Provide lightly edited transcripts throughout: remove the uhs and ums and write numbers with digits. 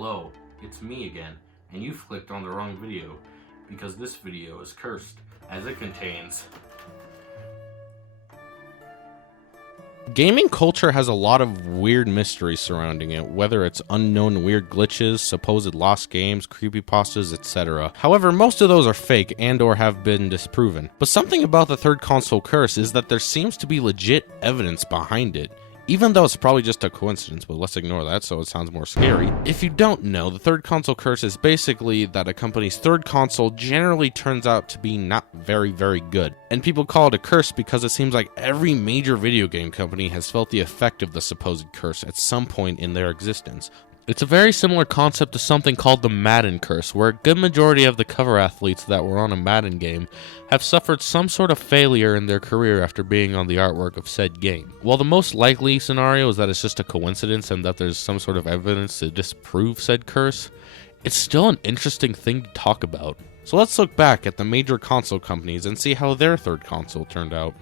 Hello, it's me again, and you've clicked on the wrong video, because this video is cursed, as it contains... Gaming culture has a lot of weird mysteries surrounding it, whether it's unknown weird glitches, supposed lost games, creepypastas, etc. However, most of those are fake and or have been disproven. But something about the third console curse is that there seems to be legit evidence behind it. Even though it's probably just a coincidence, but let's ignore that so it sounds more scary. If you don't know, the third console curse is basically that a company's third console generally turns out to be not very good. And people call it a curse because it seems like every major video game company has felt the effect of the supposed curse at some point in their existence. It's a very similar concept to something called the Madden curse, where a good majority of the cover athletes that were on a Madden game have suffered some sort of failure in their career after being on the artwork of said game. While the most likely scenario is that it's just a coincidence and that there's some sort of evidence to disprove said curse, it's still an interesting thing to talk about. So let's look back at the major console companies and see how their third console turned out.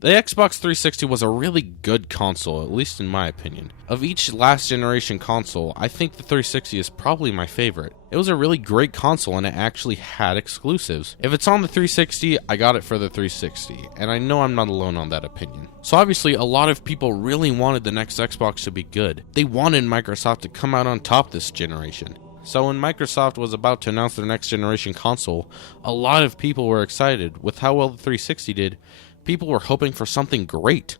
The Xbox 360 was a really good console, at least in my opinion. Of each last generation console, I think the 360 is probably my favorite. It was a really great console and it actually had exclusives. If it's on the 360, I got it for the 360, and I know I'm not alone on that opinion. So obviously a lot of people really wanted the next Xbox to be good. They wanted Microsoft to come out on top this generation. So when Microsoft was about to announce their next generation console, a lot of people were excited. With how well the 360 did, people were hoping for something great.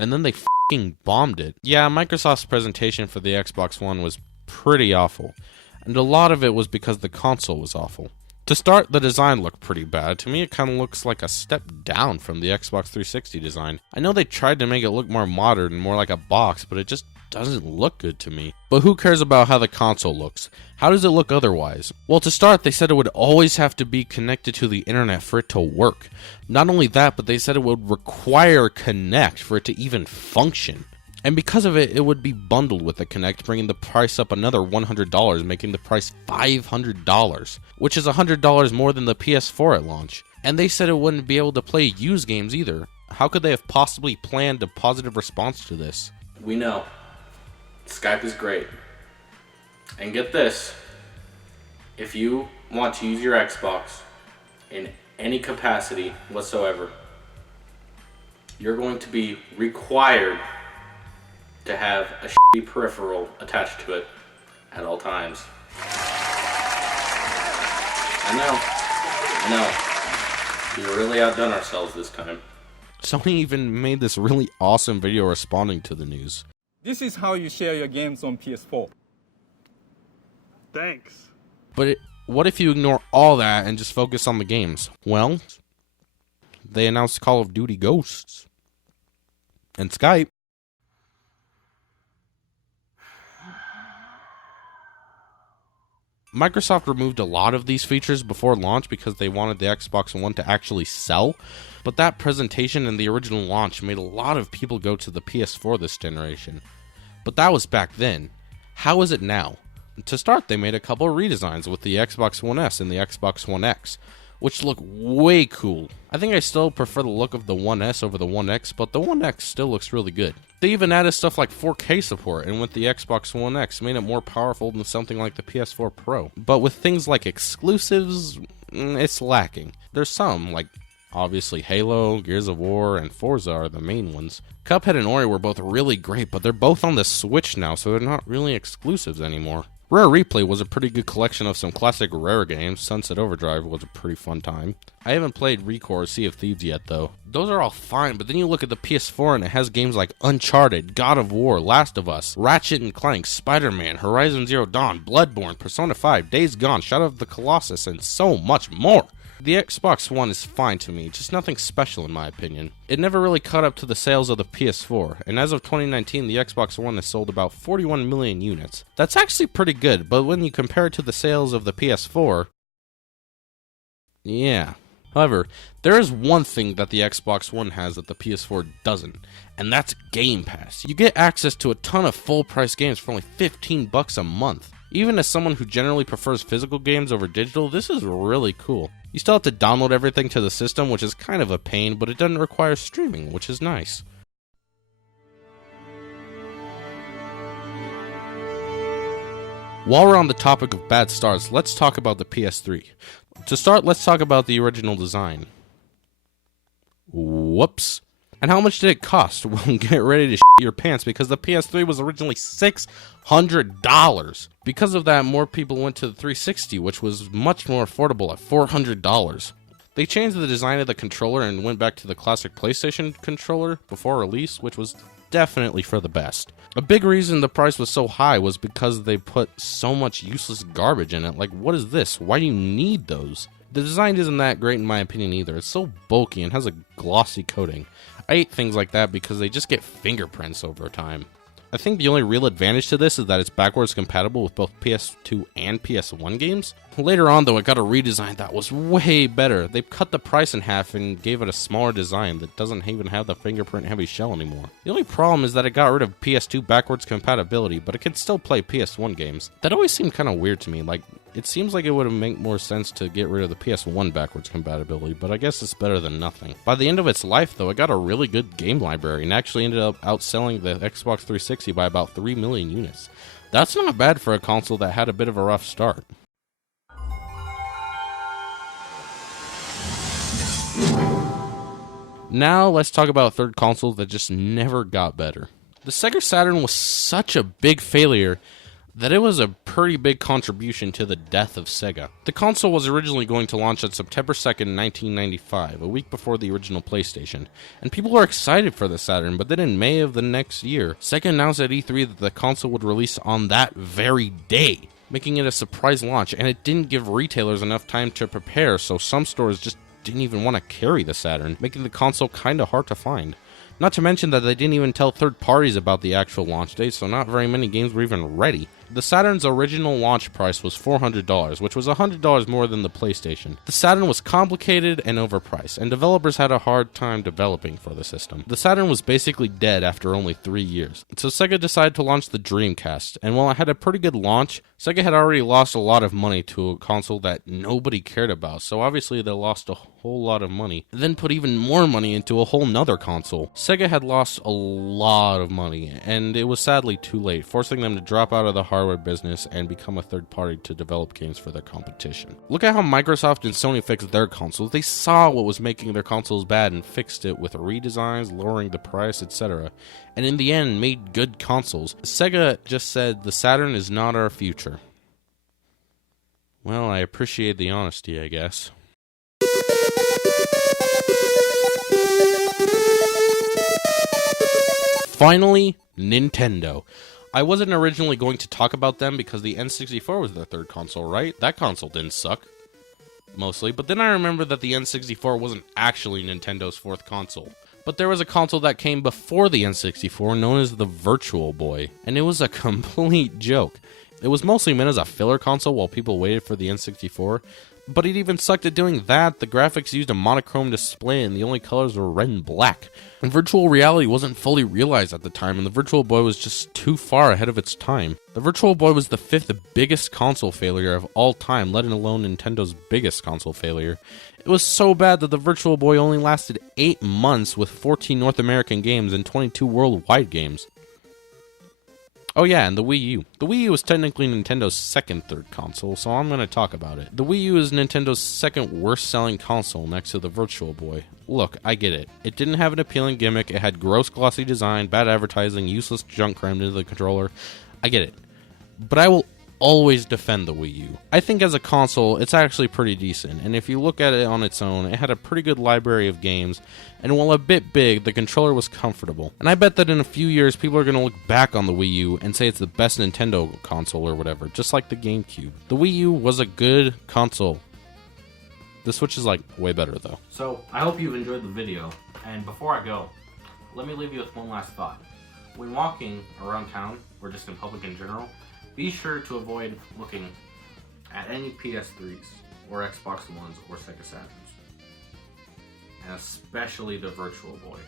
And then they f***ing bombed it. Yeah, Microsoft's presentation for the Xbox One was pretty awful. And a lot of it was because the console was awful. To start, the design looked pretty bad. To me, it kind of looks like a step down from the Xbox 360 design. I know they tried to make it look more modern and more like a box, but it just doesn't look good to me. But who cares about how the console looks? How does it look otherwise? Well, to start, they said it would always have to be connected to the internet for it to work. Not only that, but they said it would require Kinect for it to even function. And because of it, it would be bundled with the Kinect, bringing the price up another $100, making the price $500, which is $100 more than the PS4 at launch. And they said it wouldn't be able to play used games either. How could they have possibly planned a positive response to this? We know. Skype is great. And get this, if you want to use your Xbox in any capacity whatsoever, you're going to be required to have a shitty peripheral attached to it at all times. I know. We really outdone ourselves this time. Sony even made this really awesome video responding to the news. This is how you share your games on PS4. Thanks. But what if you ignore all that and just focus on the games? Well, they announced Call of Duty Ghosts and Skype. Microsoft removed a lot of these features before launch because they wanted the Xbox One to actually sell, but that presentation and the original launch made a lot of people go to the PS4 this generation. But that was back then. How is it now? To start, they made a couple of redesigns with the Xbox One S and the Xbox One X, which look way cool. I think I still prefer the look of the One S over the One X, but the One X still looks really good. They even added stuff like 4K support, and with the Xbox One X, made it more powerful than something like the PS4 Pro. But with things like exclusives, it's lacking. There's some, like obviously Halo, Gears of War, and Forza are the main ones. Cuphead and Ori were both really great, but they're both on the Switch now, so they're not really exclusives anymore. Rare Replay was a pretty good collection of some classic Rare games. Sunset Overdrive was a pretty fun time. I haven't played ReCore or Sea of Thieves yet though. Those are all fine, but then you look at the PS4 and it has games like Uncharted, God of War, Last of Us, Ratchet and Clank, Spider-Man, Horizon Zero Dawn, Bloodborne, Persona 5, Days Gone, Shadow of the Colossus, and so much more. The Xbox One is fine to me, just nothing special in my opinion. It never really caught up to the sales of the PS4, and as of 2019, the Xbox One has sold about 41 million units. That's actually pretty good, but when you compare it to the sales of the PS4, yeah. However, there is one thing that the Xbox One has that the PS4 doesn't, and that's Game Pass. You get access to a ton of full-price games for only $15 a month. Even as someone who generally prefers physical games over digital, this is really cool. You still have to download everything to the system, which is kind of a pain, but it doesn't require streaming, which is nice. While we're on the topic of bad starts, let's talk about the PS3. To start, let's talk about the original design. Whoops. And how much did it cost? Well, get ready to shit your pants because the PS3 was originally $600. Because of that, more people went to the 360, which was much more affordable at $400. They changed the design of the controller and went back to the classic PlayStation controller before release, which was definitely for the best. A big reason the price was so high was because they put so much useless garbage in it. Like, what is this? Why do you need those? The design isn't that great in my opinion either. It's so bulky and has a glossy coating. I hate things like that because they just get fingerprints over time. I think the only real advantage to this is that it's backwards compatible with both PS2 and PS1 games. Later on though, it got a redesign that was way better. They cut the price in half and gave it a smaller design that doesn't even have the fingerprint heavy shell anymore. The only problem is that it got rid of PS2 backwards compatibility, but it can still play PS1 games. That always seemed kind of weird to me. Like, it seems like it would make more sense to get rid of the PS1 backwards compatibility, but I guess it's better than nothing. By the end of its life though, it got a really good game library and actually ended up outselling the Xbox 360 by about 3 million units. That's not bad for a console that had a bit of a rough start. Now let's talk about a third console that just never got better. The Sega Saturn was such a big failure that it was a pretty big contribution to the death of Sega. The console was originally going to launch on September 2nd, 1995, a week before the original PlayStation, and people were excited for the Saturn, but then in May of the next year, Sega announced at E3 that the console would release on that very day, making it a surprise launch, and it didn't give retailers enough time to prepare, so some stores just didn't even want to carry the Saturn, making the console kinda hard to find. Not to mention that they didn't even tell third parties about the actual launch date, so not very many games were even ready. The Saturn's original launch price was $400, which was $100 more than the PlayStation. The Saturn was complicated and overpriced, and developers had a hard time developing for the system. The Saturn was basically dead after only 3 years. So Sega decided to launch the Dreamcast, and while it had a pretty good launch, Sega had already lost a lot of money to a console that nobody cared about, so obviously they lost a whole lot of money, then put even more money into a whole nother console. Sega had lost a lot of money, and it was sadly too late, forcing them to drop out of the hardware business and become a third party to develop games for their competition. Look at how Microsoft and Sony fixed their consoles. They saw what was making their consoles bad and fixed it with redesigns, lowering the price, etc. And in the end, made good consoles. Sega just said, the Saturn is not our future. Well, I appreciate the honesty, I guess. Finally, Nintendo. I wasn't originally going to talk about them because the N64 was their third console, right? That console didn't suck. Mostly, but then I remember that the N64 wasn't actually Nintendo's fourth console. But there was a console that came before the N64 known as the Virtual Boy, and it was a complete joke. It was mostly meant as a filler console while people waited for the N64, but it even sucked at doing that. The graphics used a monochrome display and the only colors were red and black. And virtual reality wasn't fully realized at the time, and the Virtual Boy was just too far ahead of its time. The Virtual Boy was the fifth biggest console failure of all time, let alone Nintendo's biggest console failure. It was so bad that the Virtual Boy only lasted 8 months with 14 North American games and 22 worldwide games. Oh yeah, and the Wii U. The Wii U is technically Nintendo's third console, so I'm going to talk about it. The Wii U is Nintendo's second worst selling console next to the Virtual Boy. Look, I get it. It didn't have an appealing gimmick, it had gross glossy design, bad advertising, useless junk crammed into the controller. I get it. But I will always defend the Wii U. I think as a console, it's actually pretty decent, and if you look at it on its own, it had a pretty good library of games, and while a bit big, the controller was comfortable. And I bet that in a few years, people are going to look back on the Wii U and say it's the best Nintendo console or whatever, just like the GameCube. The Wii U was a good console. The Switch is like way better though. So, I hope you've enjoyed the video, and before I go, let me leave you with one last thought. When walking around town, or just in public in general, be sure to avoid looking at any PS3s, or Xbox Ones, or Sega Saturns. And especially the Virtual Boy.